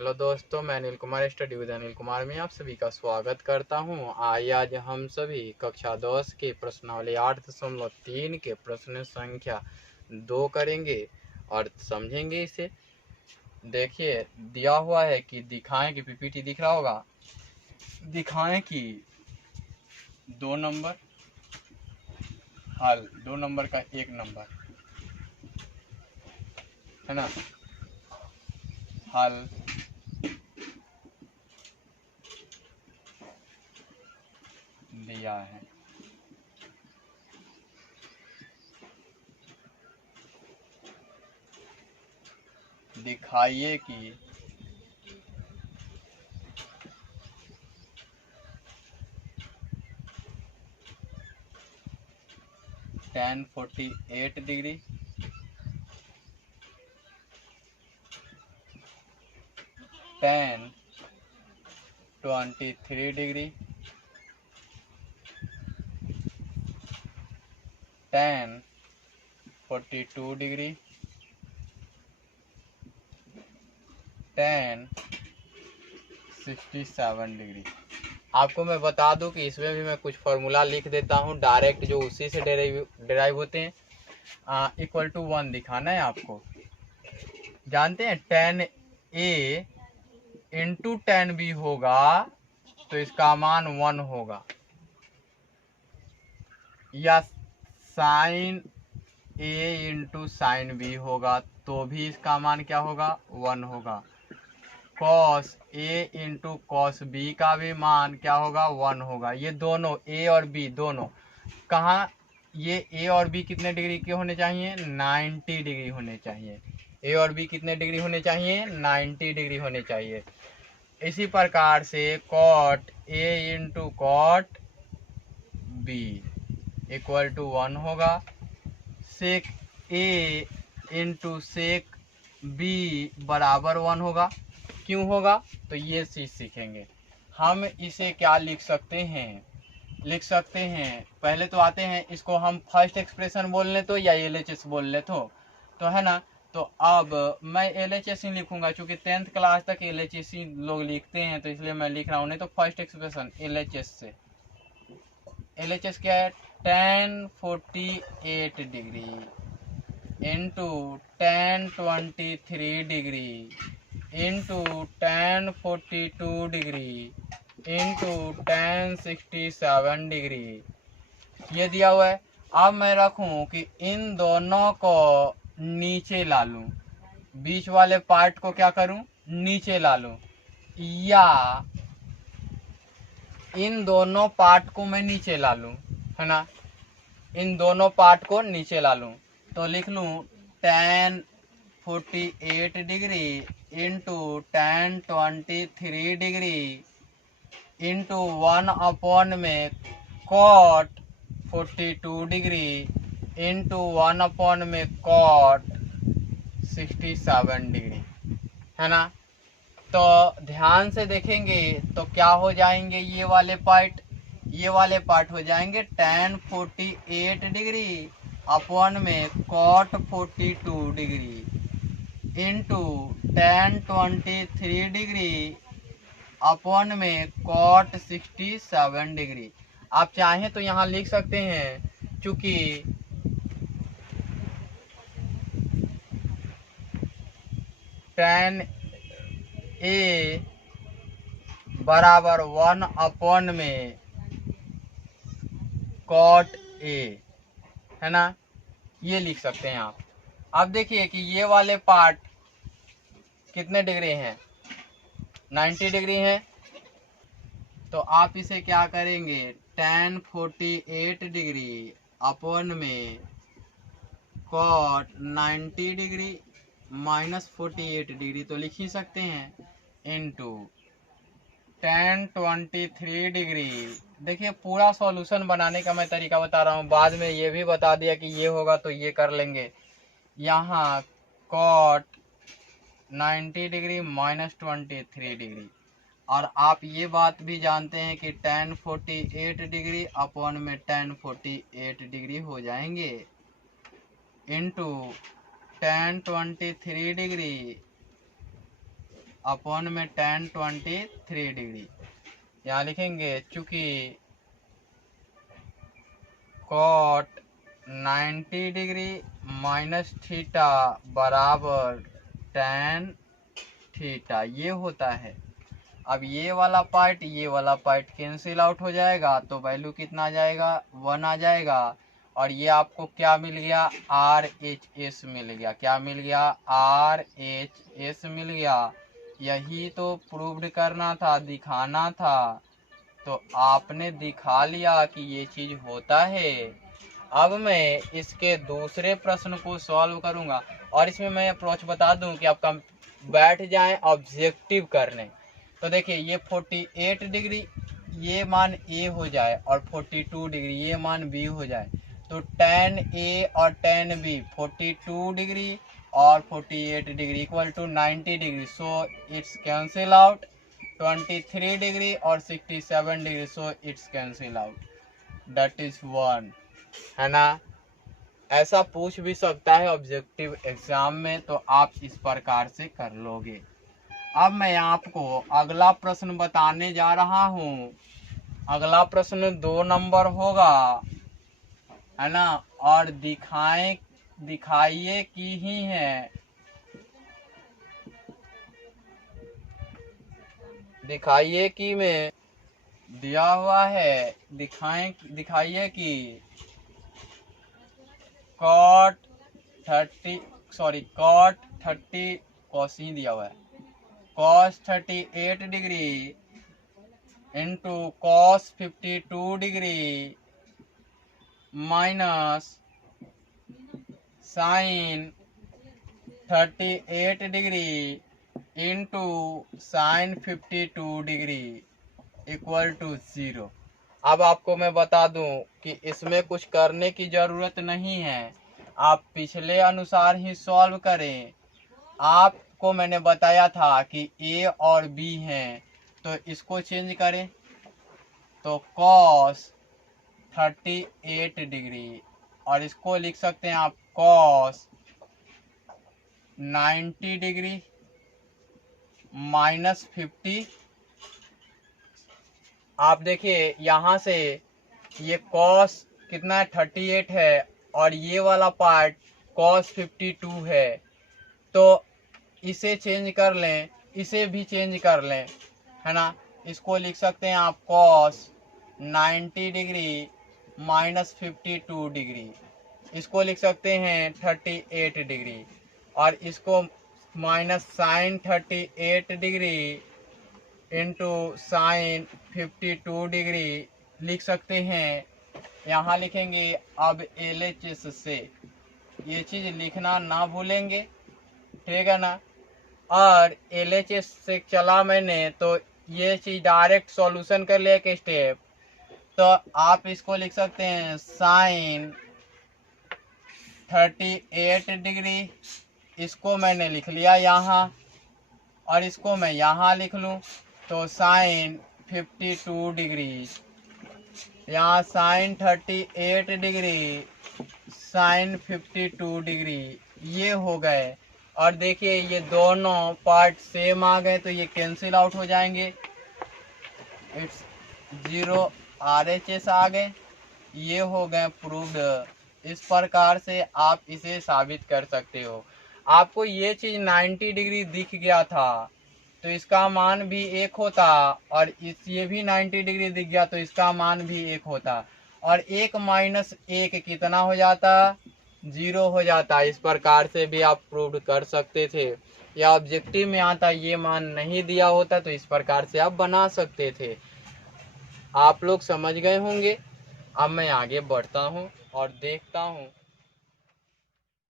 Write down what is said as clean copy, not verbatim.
Hello दोस्तों, मैं Anil Kumar study with Anil Kumar में आप सभी का स्वागत करता हूं। आइए आज हम सभी कक्षा 10 के प्रश्नावली 8.3 के प्रश्न संख्या 2 करेंगे और समझेंगे इसे। देखिए दिया हुआ है कि दिखाएं कि पीपीटी दिख रहा होगा। दिखाएं कि 2 नंबर हल 2 नंबर का 1 नंबर है ना, हल दिया है। दिखाइए कि tan 48 degree, tan 23 degree, tan 42 degree, tan 67 degree. आपको मैं बता दूं कि इसमें भी मैं कुछ फॉर्मूला लिख देता हूं डायरेक्ट, जो उसी से डेराइव होते हैं। इक्वल टू 1 दिखाना है आपको। जानते हैं tan a into tan b होगा तो इसका मान 1 होगा, या sine a into sine b होगा तो भी इसका मान क्या होगा, 1 होगा। Cos a into cos B का भी मान क्या होगा, 1 होगा। ये दोनों a और b दोनों कहाँ, ये a और b कितने डिग्री के होने चाहिए, 90 डिग्री होने चाहिए। a और b कितने डिग्री होने चाहिए, 90 डिग्री होने चाहिए। इसी प्रकार से cot a into cot b equal to 1 होगा। Sec a into sec b बराबर 1 होगा। क्यों होगा, तो ये चीज सीखेंगे। हम इसे क्या लिख सकते हैं, पहले तो आते हैं इसको हम फर्स्ट एक्सप्रेशन बोल ले तो या LHS बोल ले तो है ना। तो अब मैं LHS ही लिखूंगा, क्योंकि 10th क्लास तक LHS ही लोग लिखते हैं, तो इसलिए मैं लिख रहा हूँ। नहीं तो फर्स्ट एक्सप्रेशन LHS से, LHS क्या है, tan 48 degree into tan 23 degree into tan 42 degree into tan 67 degree, ये दिया हुआ है। अब मैं रखूं कि इन दोनों को नीचे ला लूं, बीच वाले पार्ट को क्या करूं, नीचे ला लूं, या इन दोनों पार्ट को मैं नीचे ला लूं, है ना, इन दोनों पार्ट को नीचे ला लूं तो लिख लूं tan 48 degree into tan 23 degree into 1 में cot 42 डिग्री इंटू 1 में cot 67 डिग्री, है ना। तो ध्यान से देखेंगे तो क्या हो जाएंगे, ये वाले पार्ट हो जाएंगे tan 48 डिग्री अपॉन में cot 42 degree into tan 23 degree upon में cot 67 डिग्री। आप चाहें तो यहाँ लिख सकते हैं, चूंकि tan a बराबर 1 अपॉन में cot a, है ना, ये लिख सकते हैं आप। अब देखिए कि ये वाले पार्ट कितने डिग्री हैं, 90 डिग्री हैं। तो आप इसे क्या करेंगे, tan 48 डिग्री अपॉन में cot 90 डिग्री माइनस 48 डिग्री तो लिख ही सकते हैं, इनटू tan 23 डिग्री। देखिए पूरा सॉल्यूशन बनाने का मैं तरीका बता रहा हूँ, बाद में ये भी बता दिया कि ये होगा तो ये कर लेंगे। यहाँ cot 90 डिग्री माइनस 23 डिग्री, और आप ये बात भी जानते हैं कि tan 48 डिग्री अपॉन में tan 48 डिग्री हो जाएंगे, इनटू tan 23 डिग्री अपॉन में tan 23 डिग्री। यहाँ लिखेंगे चूंकि cot 90 डिग्री माइनस थीटा बराबर tan थीटा, ये होता है। अब ये वाला पार्ट कैंसिल आउट हो जाएगा, तो वैल्यू कितना आ जाएगा, 1 आ जाएगा। और ये आपको क्या मिल गया, RHS मिल गया। क्या मिल गया, RHS मिल गया। यही तो प्रूव्ड करना था, दिखाना था, तो आपने दिखा लिया कि ये चीज होता है। अब मैं इसके दूसरे प्रश्न को सॉल्व करूंगा, और इसमें मैं अप्रोच बता दूं कि आपका बैठ जाए ऑब्जेक्टिव करने। तो देखिए ये 48 डिग्री ये मान A हो जाए और 42 डिग्री ये मान B हो जाए, तो tan A और tan B 42 डिग्री और 48 degree equal to 90 degree. So it's cancel out. 23 degree और 67 degree, so it's cancel out. That is 1, है ना। ऐसा पूछ भी सकता है ऑब्जेक्टिव एग्जाम में, तो आप इस प्रकार से कर लोगे। अब मैं आपको अगला प्रश्न बताने जा रहा हूँ। अगला प्रश्न 2 नंबर होगा, है ना, और दिखाइए की ही है, दिखाइए की में दिया हुआ है, दिखाइए कि cot 30 cos ही दिया हुआ है, cos 38 degree into cos 52 degree minus sine 38 degree into sine 52 degree equal to 0। अब आपको मैं बता दूं कि इसमें कुछ करने की जरूरत नहीं है, आप पिछले अनुसार ही सॉल्व करें। आपको मैंने बताया था कि A और B हैं, तो इसको चेंज करें, तो cos 38 डिग्री, और इसको लिख सकते हैं आप cos 90 डिग्री माइनस 50। आप देखिए यहाँ से ये cos कितना है, 38 है, और ये वाला पार्ट cos 52 है, तो इसे चेंज कर लें, इसे भी चेंज कर लें, है ना। इसको लिख सकते हैं आप cos 90 डिग्री माइनस 52 डिग्री, इसको लिख सकते हैं 38 डिग्री, और इसको minus sine 38 degree into sine 52 degree लिख सकते हैं। यहाँ लिखेंगे अब LHS से, ये चीज़ लिखना ना भूलेंगे, ठीक है ना। और LHS से चला मैंने, तो ये चीज़ डायरेक्ट सॉल्यूशन कर लिया एक स्टेप, तो आप इसको लिख सकते हैं साइन 38 डिग्री, इसको मैंने लिख लिया यहाँ, और इसको मैं यहाँ लिख लूँ, तो साइन 52 डिग्री, यहाँ साइन 38 डिग्री साइन 52 डिग्री ये हो गए। और देखिए ये दोनों पार्ट सेम आ गए, तो ये कैंसिल आउट हो जाएंगे, इट्स 0 RHS आ गए, ये हो गए प्रूव्ड। इस प्रकार से आप इसे साबित कर सकते हो। आपको ये चीज़ 90 डिग्री दिख गया था, तो इसका मान भी 1 होता, और ये भी 90 डिग्री दिख गया, तो इसका मान भी 1 होता, और 1 माइनस 1 कितना हो जाता, 0 हो जाता। इस प्रकार से भी आप प्रूव कर सकते थे, या ऑब्जेक्टिव में आता ये मान नहीं दिया होता, तो इस प्रकार से आप बना सकते थे। आप लोग समझ गए होंगे। अब मैं आगे बढ़ता हूँ और देखता हूँ